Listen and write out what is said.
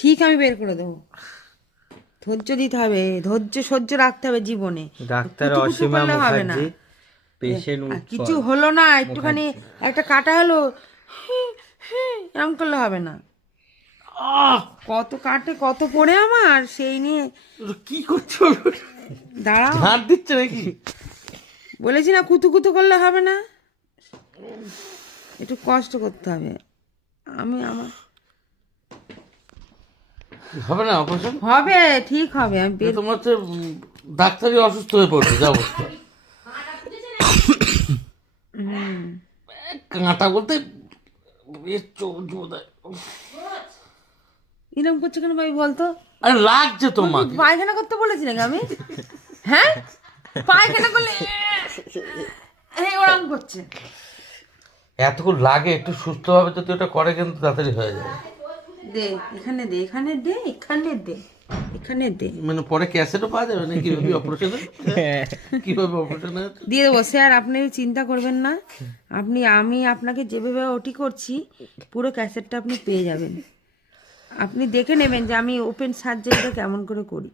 ঠিক আমি বের করে দেবো। ধৈর্য দিতে হবে, ধৈর্য সহ্য রাখতে হবে জীবনে। ডাক্তার কুতুকুতু অসীমা করলে হবে না। মুখার্জি, পেশেন্ট আর উৎপল কিছু হলো না, একটুখানি একটা কাটা হলো, এরকম করলে হবে না। কত কাটে কত পড়ে আমার, সেই নিয়ে কি করছো? দাঁড়াও। ঝাঁট দিচ্ছে নাকি? বলেছি না কুতুকুতু করলে হবে না, একটু কষ্ট করতে হবে। আমার হবে না অপারেশন? হবে, ঠিক হবে। আমি বের তোমার হচ্ছে ডাক্তারই অসুস্থ হয়ে পড়বে যা অবস্থা। কাঁটা বলতে এরকম করছো কেন ভাই বলতো? আরে লাগছে তোমাকে। পায়খানা করতে বলেছি নাকি আমি? হ্যাঁ, পায়খানা করলে ওরকম করছে। এতক্ষণ লাগে, একটু সুস্থভাবে যদি ওটা করে কিন্তু তাড়াতাড়ি হয়ে যায়। দে এখানে দে, এখানে দে, এখানে দে, এখানে দে। মানে পরে ক্যাসেটও পাওয়া যাবে না কিভাবে অপারেশন, কিভাবে অপারেশন দিয়ে দেবো স্যার, আপনি চিন্তা করবেন না। আমি আপনাকে যেভাবে ওটি করছি পুরো ক্যাসেটটা আপনি পেয়ে যাবেন। আপনি দেখে নেবেন যে আমি ওপেন সার্জারিটা কেমন করে করি।